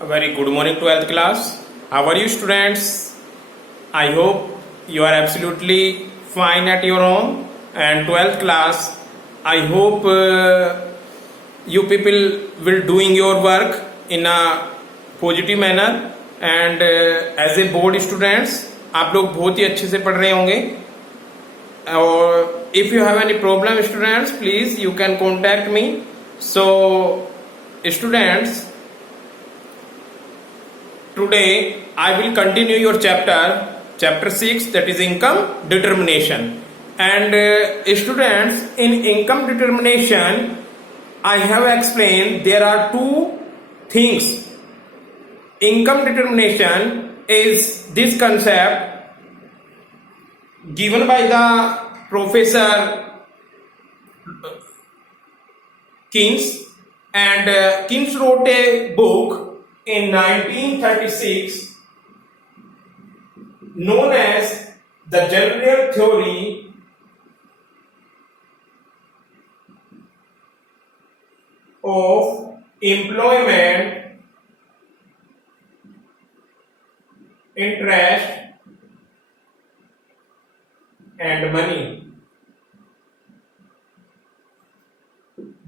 A very good morning, 12th class. How are you, students? I hope you are absolutely fine at your home. And 12th class, I hope you people will doing your work in a positive manner. And as a board students, आप लोग बहुत ही अच्छे से पढ़ रहे होंगे. और if you have any problem, students, please you can contact me. So, students, today I will continue your chapter 6, that is income determination. And students, in income determination, I have explained there are two things. Income determination is this concept given by the Professor Keynes, and Keynes wrote a book in 1936 known as the General Theory of Employment, Interest and Money.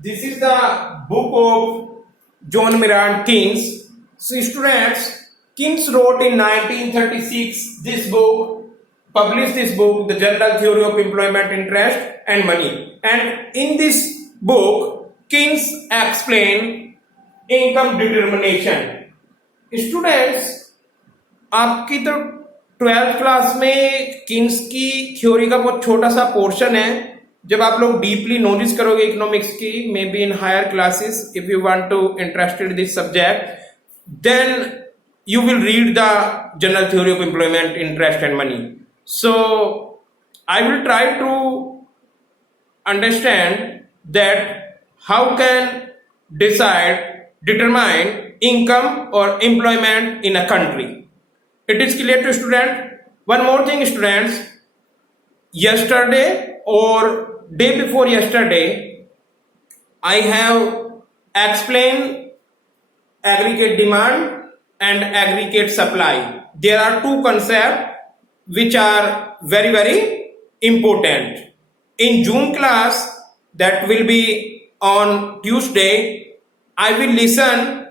This is the book of John Maynard Keynes. So students, Keynes wrote in 1936 this book, published this book, The General Theory of Employment, Interest and Money. And in this book, Keynes explained income determination. Students, आपकी तो 12th class में Keynes की theory का बहुत छोटा सा portion है. जब आप लोग डीपली नॉलेज करोगे इकोनॉमिक्स की, may be in higher classes, if you want to interested this subject, then you will read the general theory of employment, interest and money. So I will try to understand that how can determine income or employment in a country. It is clear to student. One more thing, students, yesterday or day before yesterday I have explained aggregate demand and aggregate supply. There are two concepts which are very, very important. In June class, that will be on Tuesday, I will listen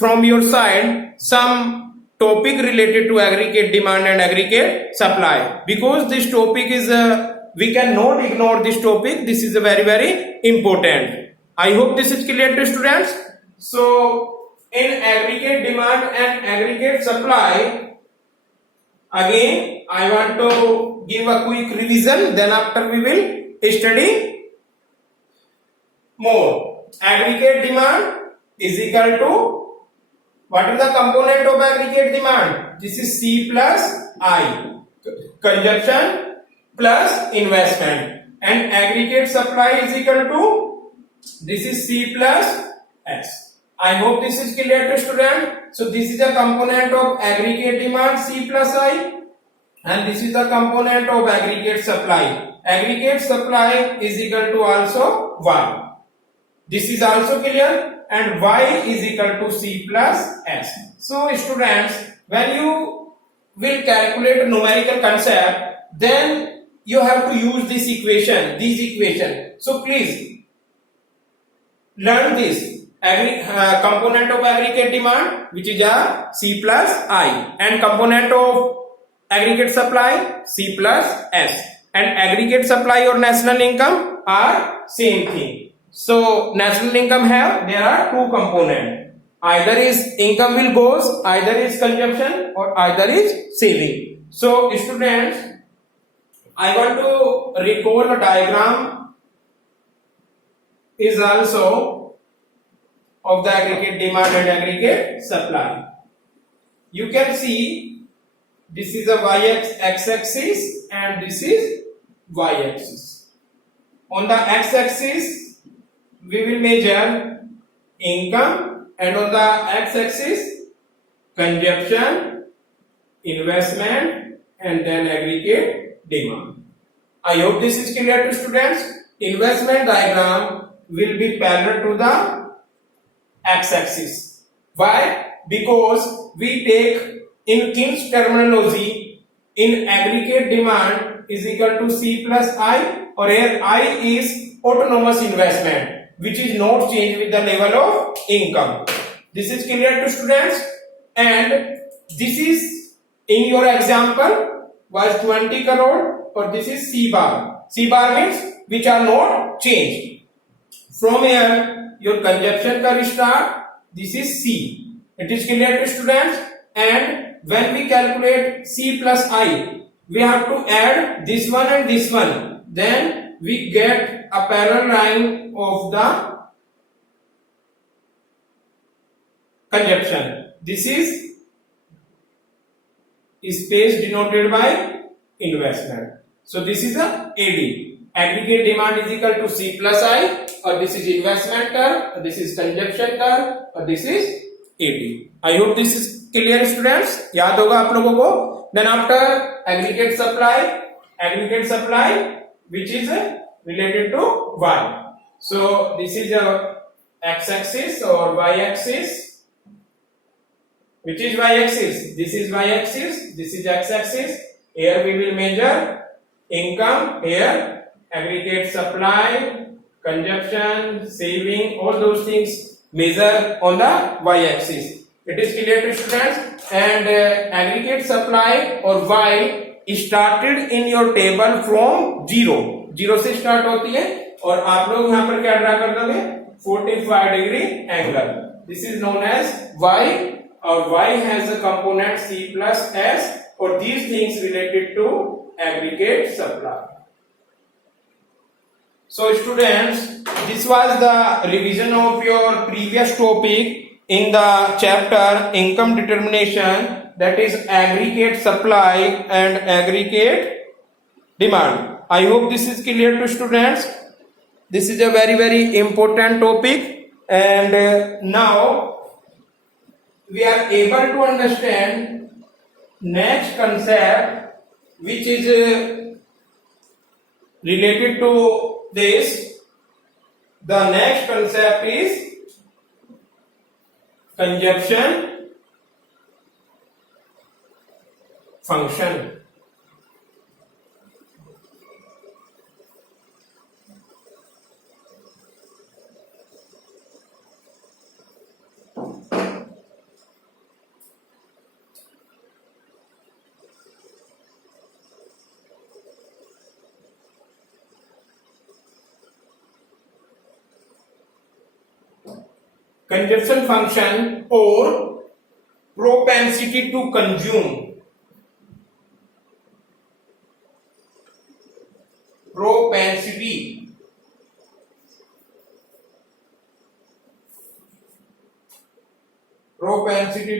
from your side some topic related to aggregate demand and aggregate supply, because this topic is we cannot ignore this topic. This is a very, very important. I hope this is clear to students. So in aggregate demand and aggregate supply, again I want to give a quick revision, then after we will study more. Aggregate demand is equal to, what is the component of aggregate demand? This is C plus I, consumption plus investment, and aggregate supply is equal to, this is C plus S. I hope this is clear to student. So this is the component of aggregate demand, C plus I, and this is the component of aggregate supply. Aggregate supply is equal to also Y. This is also clear, and Y is equal to C plus S. So students, when you will calculate a numerical concept, then you have to use this equation, So please learn this component of aggregate demand, which is a C plus I, and component of aggregate supply, C plus S, and aggregate supply or national income are same thing. So national income there are two components. Either is income will goes, either is consumption or either is saving. So students, I want to recall a diagram is also of the aggregate demand and aggregate supply. You can see this is a x-axis and this is y-axis. On the x-axis we will measure income, and on the x-axis consumption, investment and then aggregate demand. I hope this is clear to students. Investment diagram will be parallel to the x-axis. Why? Because we take in King's terminology, in aggregate demand is equal to C plus I, or here I is autonomous investment, which is not changed with the level of income. This is clear to students, and this is in your example was 20 crore, or this is C bar. C bar means which are not changed. From here your conjunction can start. This is C. It is clear to students, and when we calculate C plus I, we have to add this one and this one. Then we get a parallel line of the conjunction. This is space denoted by investment. So this is a AD. Aggregate demand is equal to C plus I, or this is investment term, or this is conjunction term, or this is AD. I hope this is clear, students. याद होगा आप लोगों को. Then after aggregate supply, which is related to Y. So this is a x-axis or y-axis. Which is y-axis? This is y-axis. This is x-axis. Here we will measure income. Here aggregate supply, consumption, saving, all those things measure on the y-axis. It is clear to students, and aggregate supply or Y started in your table from 0 से start होती है, और आप लोग यहाँ पर क्या draw कर दोगे? 45 degree angle. This is known as Y, or Y has the component C plus S, or these things related to aggregate supply. So students, this was the revision of your previous topic in the chapter income determination, that is aggregate supply and aggregate demand. I hope this is clear to students. This is a very important topic, and now we are able to understand next concept which is related to this. The next concept is consumption function. Consumption function or propensity to consume. Propensity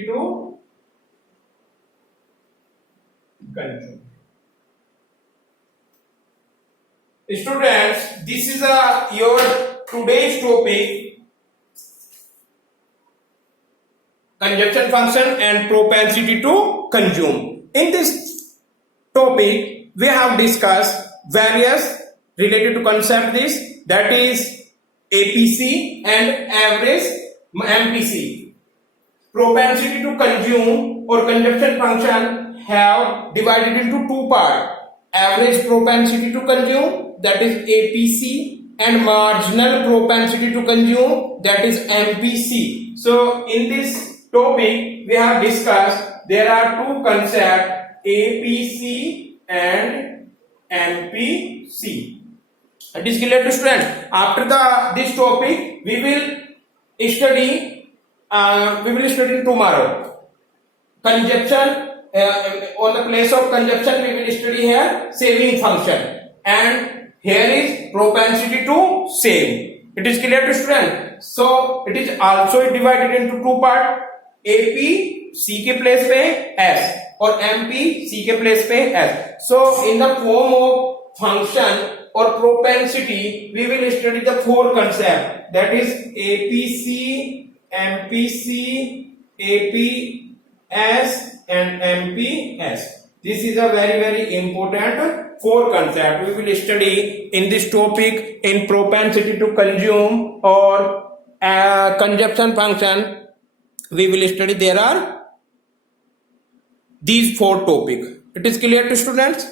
to consume. Students, this is your today's topic, consumption function and propensity to consume. In this topic, we have discussed various related to concept this, that is APC and average MPC. Propensity to consume or consumption function have divided into two parts: average propensity to consume, that is APC, and marginal propensity to consume, that is MPC. So in this topic we have discussed there are two concepts, APC and MPC. It is clear to students. After this topic we will study tomorrow consumption. On the place of consumption we will study here saving function, and here is propensity to save. It is clear to students. So it is also divided into two parts, AP C के place पे S और MP C के place पे S. So in the form of function or propensity we will study the four concepts, that is APC, MPC, APS and MPS. This is a very important four concepts we will study in this topic in propensity to consume or consumption function we will study. There are these 4 topics. It is clear to students?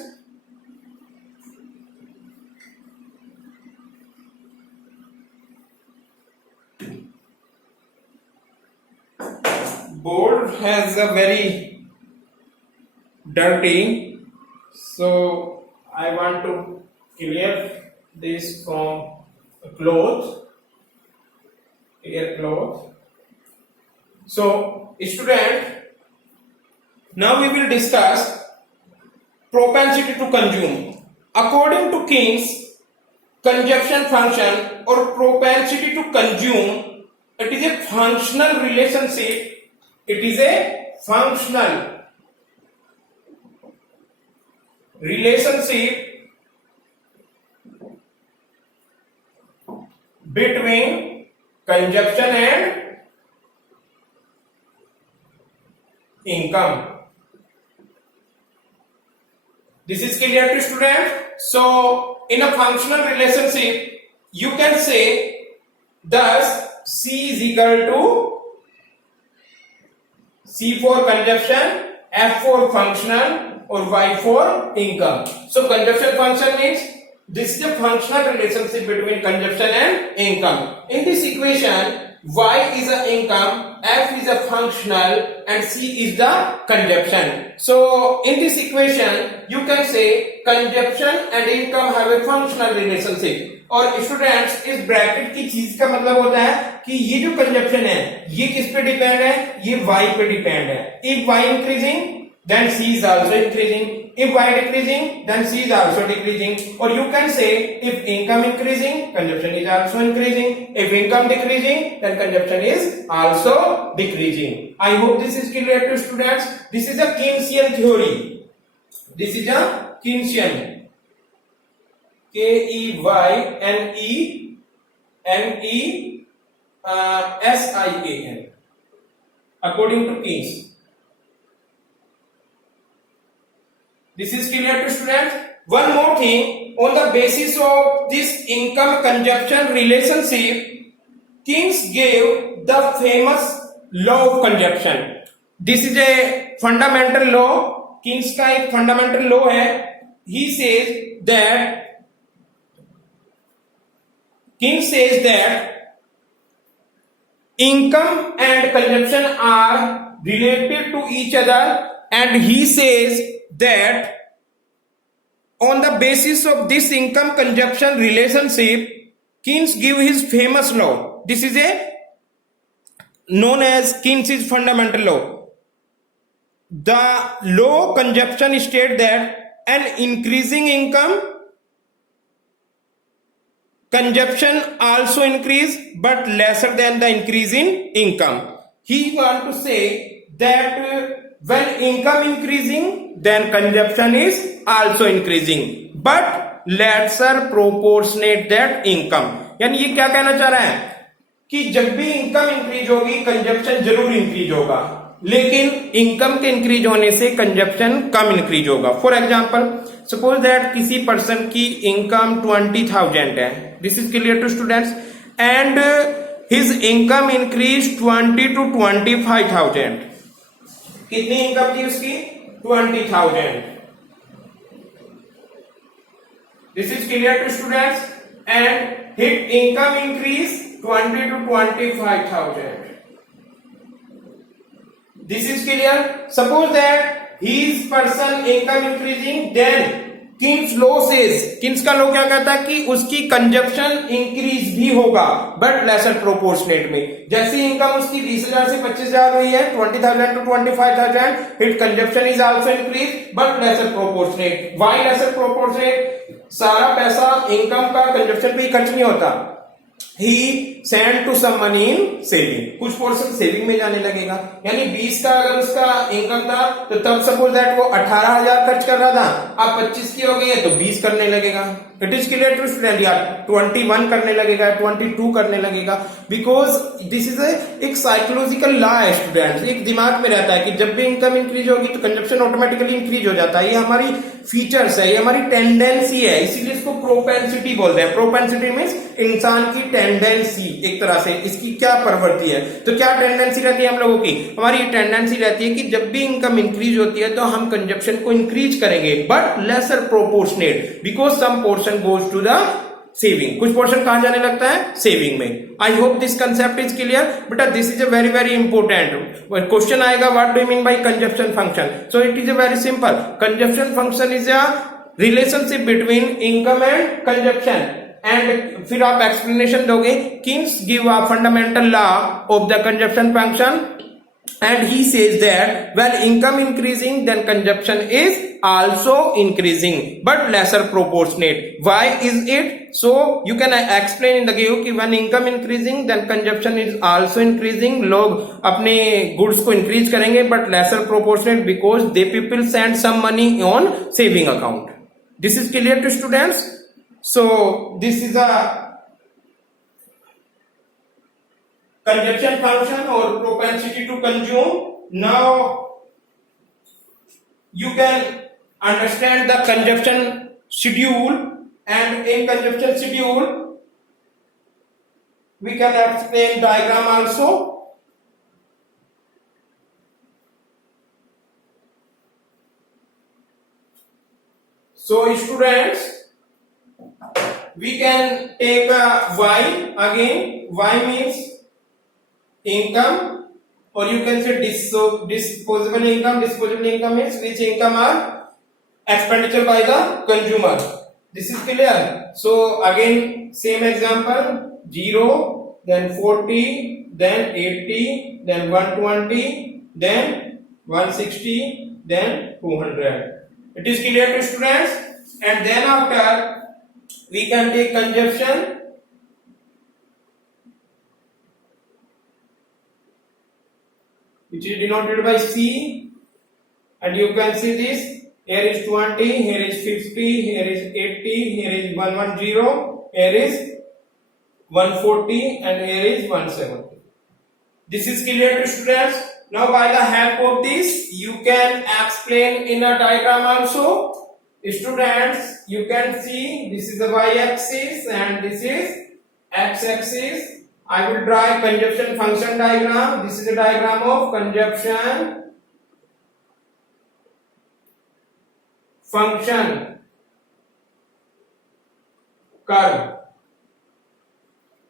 Board has a very dirty, so I want to clear this from cloth, clear cloth. So student, now we will discuss propensity to consume. According to King's consumption function or propensity to consume, it is a functional relationship. It is a functional relationship between consumption and income. This is clear to student? So in a functional relationship you can say thus C is equal to C for consumption, F for functional or Y for income. So consumption function means this is a functional relationship between consumption and income. In this equation, Y is a income, F is a functional and C is the consumption. So in this equation, you can say consumption and income have a functional relationship. और students इस bracket की चीज का मतलब होता है कि ये जो कंजप्शन है ये किस पे डिपेंड है, ये y पे डिपेंड है. If y increasing then c is also increasing, if y decreasing then c is also decreasing. Or you can say if income increasing consumption is also increasing, if income decreasing then consumption is also decreasing. I hope this is clear to students. This is a Keynesian theory. This is a Keynesian, Keynesian, according to Keynes. This is clear to students. One more thing, on the basis of this income consumption relationship, Keynes gave the famous law of consumption. This is a fundamental law. Keynes का एक fundamental law है. He says that Keynes says that income and consumption are related to each other, and he says that on the basis of this income consumption relationship, Keynes give his famous law. This is a known as Keynes' fundamental law. The law consumption states that an increasing income consumption also increase but lesser than the increase in income. He want to say that when income increasing then consumption is also increasing but lesser proportionate that income. यानी ये क्या कहना चाह रहा है कि जब भी इनकम इंक्रीज होगी कंजप्शन जरूर इंक्रीज होगा, लेकिन इनकम के इंक्रीज होने से कंजप्शन कम इंक्रीज होगा. फॉर एग्जांपल सपोज दैट किसी पर्सन की इनकम 20,000 है. This is clear to students. And his income increase 20 to 25,000. कितनी इनकम थी उसकी? 20,000. This is clear to students. And his income increase 20 to 25,000. This is clear. Suppose that his person income increasing, then Keynes law says, Keynes का law क्या कहता है कि उसकी consumption increase भी होगा बट लेसर प्रोपोर्शनेट में. जैसी इनकम उसकी 20,000 से 25,000 हुई है, 20,000 to 25,000, hit consumption is also increase but lesser proportionate. Why lesser proportionate? सारा पैसा इनकम का कंजप्शन पे ही खर्च नहीं होता. He sent to some money in saving. कुछ पोर्शन सेविंग में जाने लगेगा. यानी 20 का अगर उसका इनकम था तो तब सपोज दैट वो 18,000 खर्च कर रहा था, अब 25 की हो गई है तो 20 करने लगेगा. It is clear to student? या 21 करने लगेगा, 22 करने लगेगा, बिकॉज दिस इज एक साइकोलॉजिकल लॉ है स्टूडेंट। एक दिमाग में रहता है कि जब भी इनकम इंक्रीज होगी तो कंजप्शन ऑटोमेटिकली इंक्रीज हो जाता है। ये हमारी फीचर्स है, ये हमारी टेंडेंसी है, इसीलिए इसको प्रोपेंसिटी बोलते हैं। प्रोपेंसिटी मीन्स इंसान की टेंडेंसी, एक तरह से इसकी क्या प्रवृत्ति है। तो क्या टेंडेंसी रहती है हम लोगों की? हमारी टेंडेंसी रहती है कि जब भी इनकम इंक्रीज होती है तो हम कंजप्शन को इंक्रीज करेंगे, but lesser proportionate, because some portion goes to the saving. कुछ पोर्शन कहां जाने लगता है? सेविंग में। I hope this concept is clear बेटा। This is a very very important question आएगा, what do you mean by consumption function? So it is a very simple, consumption function is a relationship between income and consumption. And फिर आप एक्सप्लेनेशन दोगे, Keynes give a fundamental law of the consumption function, and he says that when income increasing then consumption is also increasing but lesser proportionate. Why is it so? You can explain in the give कि when income increasing then consumption is also increasing. लोग अपने goods को increase करेंगे but lesser proportionate because they people send some money on saving account. This is clear to students? So this is a consumption function or propensity to consume. Now you can understand the consumption schedule, and in consumption schedule we can explain diagram also. So students, we can take a y again. Y means income, or you can say disposable income. Disposable income means which income are expenditure by the consumer. This is clear? So again same example, 0, then 40, then 80, then 120, then 160, then 200. It is clear to students? And then after we can take consumption, which is denoted by C, and you can see this, here is 20, here is 50, here is 80, here is 110, here is 140, and here is 170. This is clear to students? Now by the help of this you can explain in a diagram also. Students, you can see this is the y-axis and this is x-axis. I will draw a consumption function diagram. This is a diagram of consumption function curve.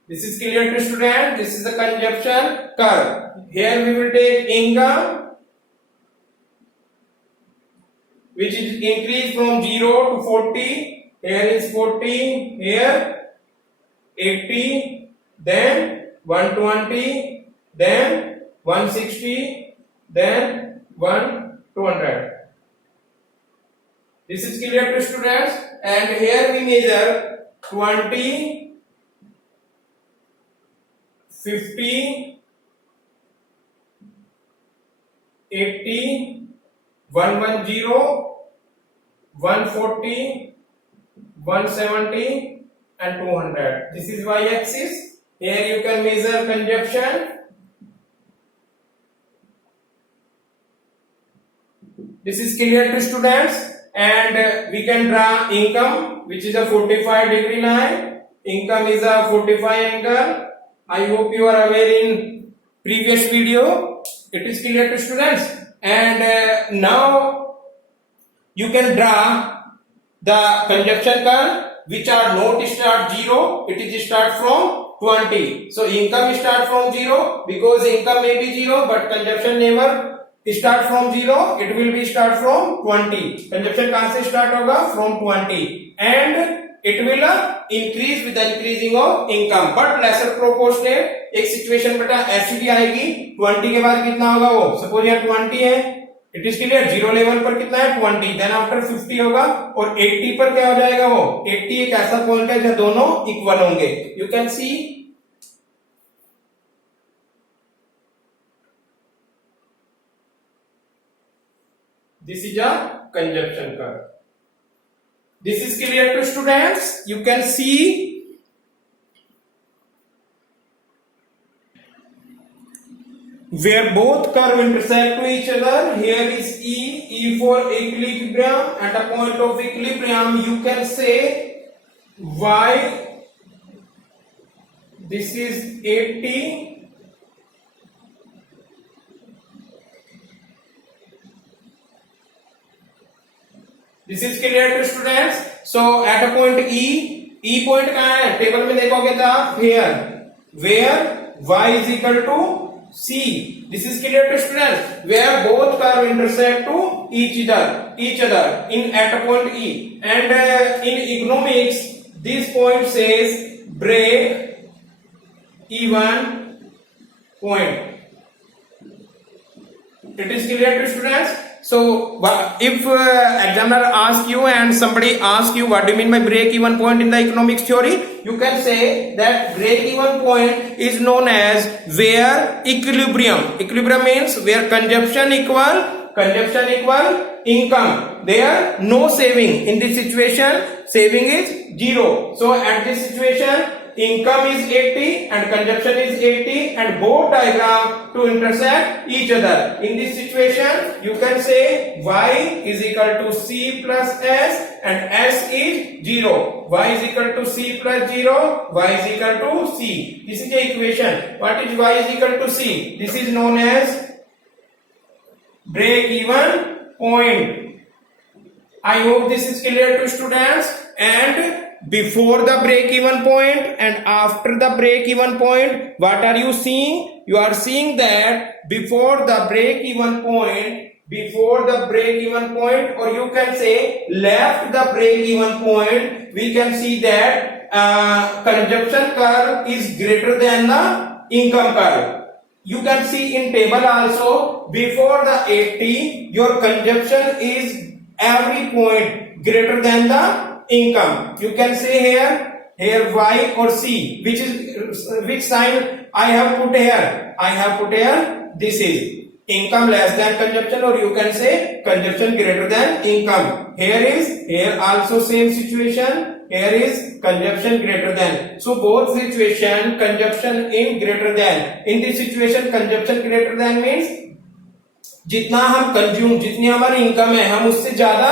This is clear to student? This is the consumption curve. Here we will take income, which is increased from 0 to 40. Here is 40, here 80, then 120, then 160, then 200. This is clear to students? And here we measure 20, 50, 80, 110, 140, 170 and 200. This is y-axis. Here you can measure consumption. This is clear to students? And we can draw income, which is a 45-degree line. Income is a 45 angle. I hope you are aware in previous video. It is clear to students? And now you can draw the consumption curve, which are not start 0, it is start from 20. So income start from 0 because income may be 0 but consumption never start from 0, it will be start from 20. Consumption कहां से start होगा? From 20, and it will increase with the increasing of income but lesser proportionate. एक situation बेटा ऐसी भी आएगी 20 के बाद कितना होगा वो, सपोज यहाँ 20 है, इट इज क्लियर, 0 लेवल पर कितना है 20, देन आफ्टर 50 होगा और 80 पर क्या हो जाएगा वो, 80 एक ऐसा पॉइंट है जहां दोनों इक्वल होंगे. You can C this is a conjunction curve. This is clear to students? You can see where both curve intersect to each other. Here is E for equilibrium. At a point of equilibrium, you can say Y. This is 80. This is clear to students? So at a point E point कहाँ है? Table में देखोगे तो आप here, where y is equal to C. This is clear to students? Where both curve intersect to each other in at a point E. And in economics, this point says break even point. It is clear to students? So if examiner asks you and somebody asks you what do you mean by break even point in the economics theory, you can say that break even point is known as where equilibrium means where consumption equal income, there no saving. In this situation saving is 0. So at this situation income is 80 and consumption is 80 and both diagram to intersect each other. In this situation you can say y is equal to C plus S and S is 0. Y is equal to C plus 0, y is equal to C. This is the equation. What is y is equal to C? This is known as break even point. I hope this is clear to students. And before the break even point and after the break even point, what are you seeing? You are seeing that before the break even point, or you can say left the break even point, we can see that consumption curve is greater than the income curve. You can see in table also, before the 80 your consumption is every point greater than the income. You can say here y or C, which sign I have put here? I have put here, this is income less than consumption, or you can say consumption greater than income. Here also same situation, here is consumption greater than. So both situation consumption in greater than. In this situation consumption greater than means जितना हम consume, जितनी हमारी income है हम उससे ज्यादा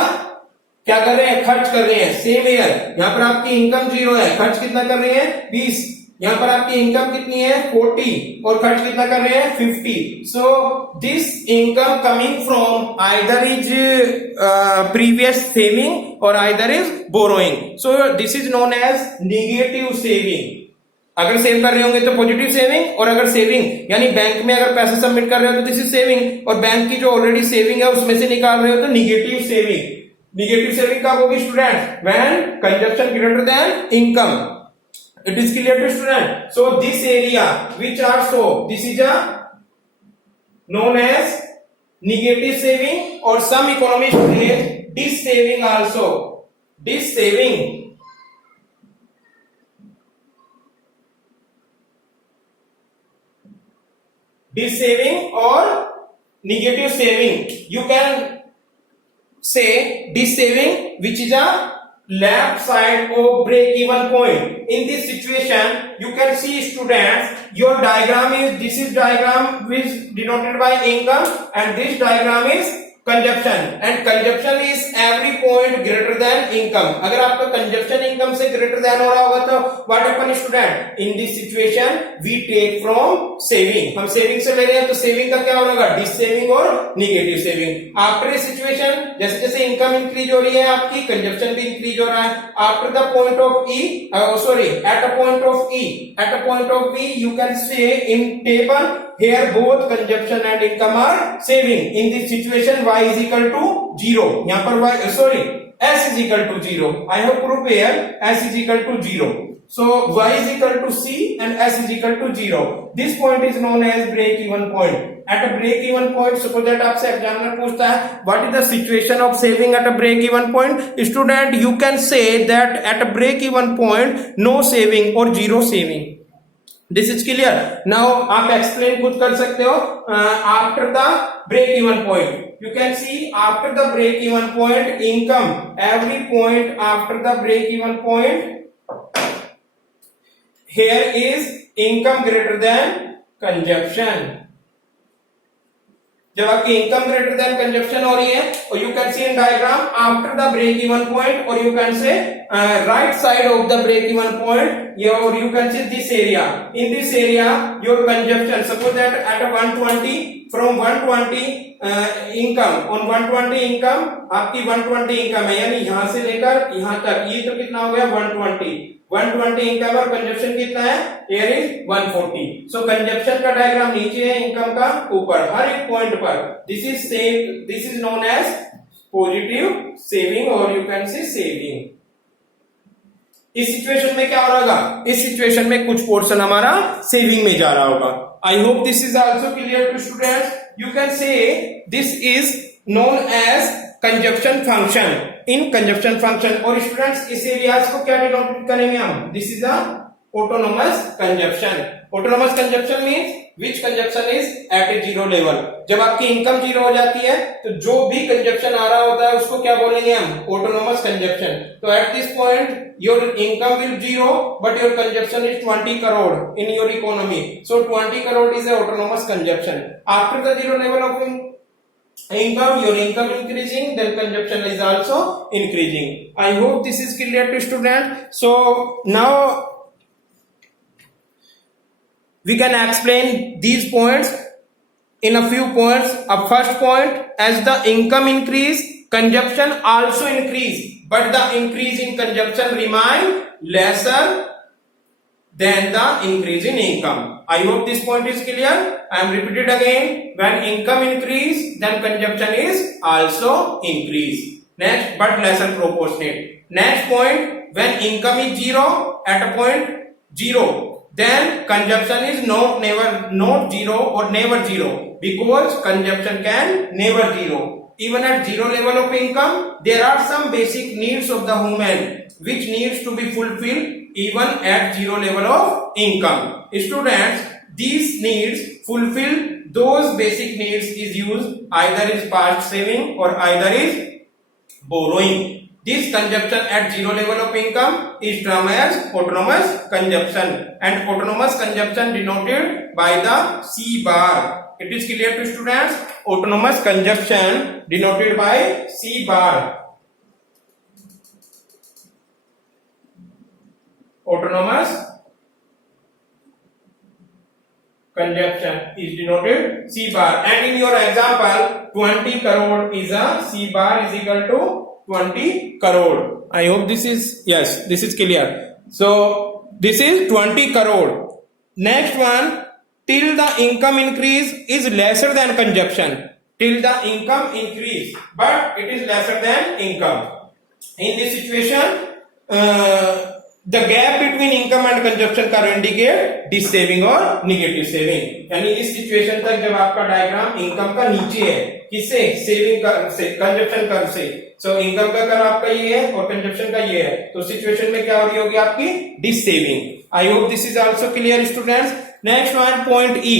क्या कर रहे हैं, खर्च कर रहे हैं. सेम ईयर यहाँ पर आपकी इनकम 0 है, खर्च कितना कर रहे हैं 20. यहाँ पर आपकी इनकम कितनी है 40 और खर्च कितना कर रहे हैं 50. So this income coming from either is previous saving और either is borrowing. So this is known as negative saving. अगर सेव कर रहे होंगे तो पॉजिटिव सेविंग, और अगर सेविंग यानी बैंक में अगर पैसा सबमिट कर रहे हो तो दिस इज सेविंग, और बैंक की जो ऑलरेडी सेविंग है उसमें से निकाल रहे हो तो निगेटिव सेविंग. निगेटिव सेविंग कब होगी student? When consumption greater than income. It is clear to student? So this area which are so this is a known as negative saving, और some economist say dissaving also. Dissaving or negative saving. You can say this saving which is a left side of break even point. In this situation you can see students, your diagram is, this is diagram which denoted by income and this diagram is consumption, and consumption is every point greater than income. अगर आपका consumption income से greater than हो रहा होगा तो what happen student? In this situation we take from saving. हम saving से ले रहे हैं तो saving का क्या होगा? डिस सेविंग और negative saving. After a situation जैसे जैसे इनकम इंक्रीज हो रही है आपकी, कंजप्शन भी इंक्रीज हो रहा है. After the point of E, sorry at a point of E, at a point of E you can say in table here both consumption and income are saving. In this situation y is equal to 0. यहाँ पर y, sorry, s is equal to 0. I have proved here s is equal to 0. So y is equal to c and s is equal to 0. This point is known as break even point. At a break even point, suppose that आपसे examiner पूछता है what is the situation of saving at a break even point? Student, you can say that at a break even point no saving or zero saving. This is clear. Now आप explain खुद कर सकते हो after the break even point. You can see after the break even point, income, every point after the break even point, here is income greater than consumption. जब आपकी income greater than consumption हो रही है, और you can see in diagram after the break even point, और you can say right side of the break even point, और you can see this area, in this area your consumption, suppose that at 120 from 120 income, on 120 income आपकी 120 income है, यानी यहां से लेकर यहां तक, ये तो कितना हो गया 120 इनकम, और कंजप्शन कितना है, here is 140. सो कंजप्शन का डायग्राम नीचे है, इनकम का ऊपर, हर एक पॉइंट पर this is known as positive saving, और यू कैन से सेविंग. इस सिचुएशन में क्या हो रहा होगा, इस सिचुएशन में कुछ पोर्शन हमारा सेविंग में जा रहा होगा. I hope this is also clear to students. You can say this is known as consumption function, in consumption function. और स्टूडेंट्स इस एरियाज को क्या डिनोट करेंगे हम, this is a autonomous consumption. Autonomous consumption means which consumption is at a zero level. जब आपकी income zero हो जाती है तो जो भी कंजप्शन आ रहा होता है उसको क्या बोलेंगे हम, ऑटोनोमस कंजप्शन. तो at this point your income will zero but your consumption is 20 crore in your economy. So 20 crore is a autonomous consumption. After the zero level of income, your income increasing, then consumption is also increasing. I hope this is clear to student. So now we can explain these points in a few points. A first point, as the income increase, consumption also increase, but the increase in consumption remain lesser than the increase in income. I hope this point is clear. I am repeated again. When income increase, then consumption is also increase. Next, but lesser proportionate. Next point, when income is zero at a point zero, then consumption is not zero or never zero, because consumption can never zero. Even at zero level of income, there are some basic needs of the human which needs to be fulfilled even at zero level of income. Students, these needs fulfill those basic needs is used either is past saving or either is borrowing. This consumption at zero level of income is termed as autonomous consumption, and autonomous consumption denoted by the C bar. It is clear to students. Autonomous consumption denoted by C bar. Autonomous consumption is denoted C bar, and in your example 20 crore is a C bar is equal to 20 crore. I hope this is, yes, this is clear. So this is 20 crore. Next one, till the income increase is lesser than consumption. Till the income increase, but it is lesser than income. In this situation, the gap between income and consumption का indicate this saving और negative saving. यानी इस situation तक जब आपका diagram income का नीचे है, किससे, सेविंग कर्व से, कंजप्शन कर्व से. सो इनकम का कर्व आपका ये है और कंजप्शन का ये है, तो सिचुएशन में क्या हो रही होगी आपकी, dissaving. I hope this is also clear students. Next one, point E,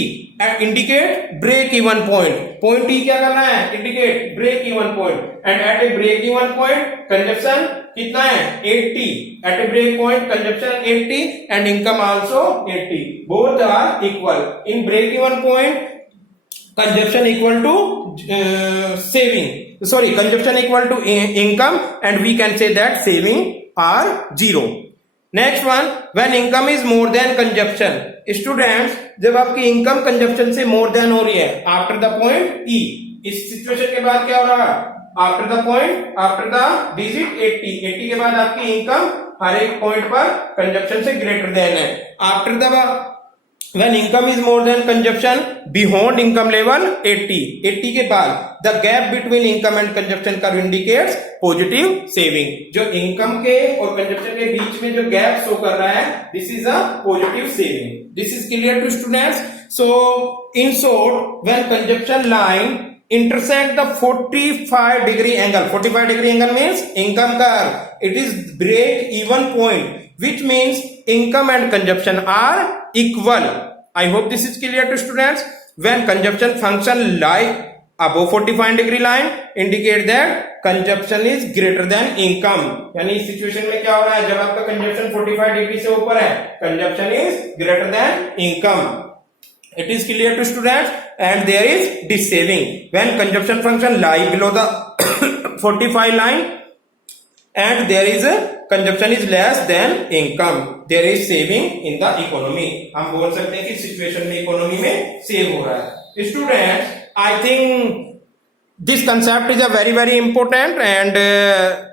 indicate break even point. Point E क्या करना है, indicate break even point, and at a break even point consumption कितना है, 80. At a break point consumption 80 and income also 80. Both are equal. In break even point consumption equal to consumption equal to income, and we can say that saving are zero. Next one, when income is more than consumption. Students, जब आपकी income consumption से more than हो रही है after the point ई, इस situation के बाद क्या हो रहा है, after the point, after the digit 80 के बाद आपकी इनकम हर एक पॉइंट पर कंजप्शन से ग्रेटर देन है. After the when income is more than consumption beyond income level 80 के बाद the gap between income and consumption curve indicates positive saving. जो इनकम के और कंजप्शन के बीच में जो गैप शो कर रहा है, this is a positive saving. This is clear to students. So in short, when consumption line intersect the 45 degree angle, 45 degree angle means income curve, it is break even point, which means income and consumption are equal. I hope this is clear to students. When consumption function lie above 45 degree line indicate that consumption is greater than income. यानी इस situation में क्या हो रहा है, जब आपका consumption 45 degree से ऊपर है, consumption is greater than income. It is clear to students, and there is this saving when consumption function lie below the 45 line and there is a consumption is less than income, there is saving in the economy. हम बोल सकते हैं कि situation में economy में save हो रहा है. Students, I think this concept is a very important, and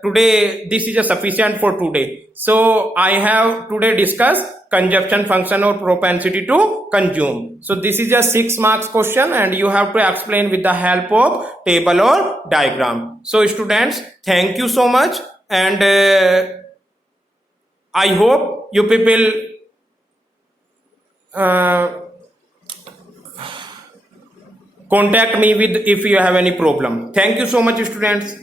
today this is a sufficient for today. So I have today discussed consumption function or propensity to consume. So this is a 6 marks question, and you have to explain with the help of table or diagram. So students, thank you so much, and I hope you people contact me with if you have any problem. Thank you so much, students.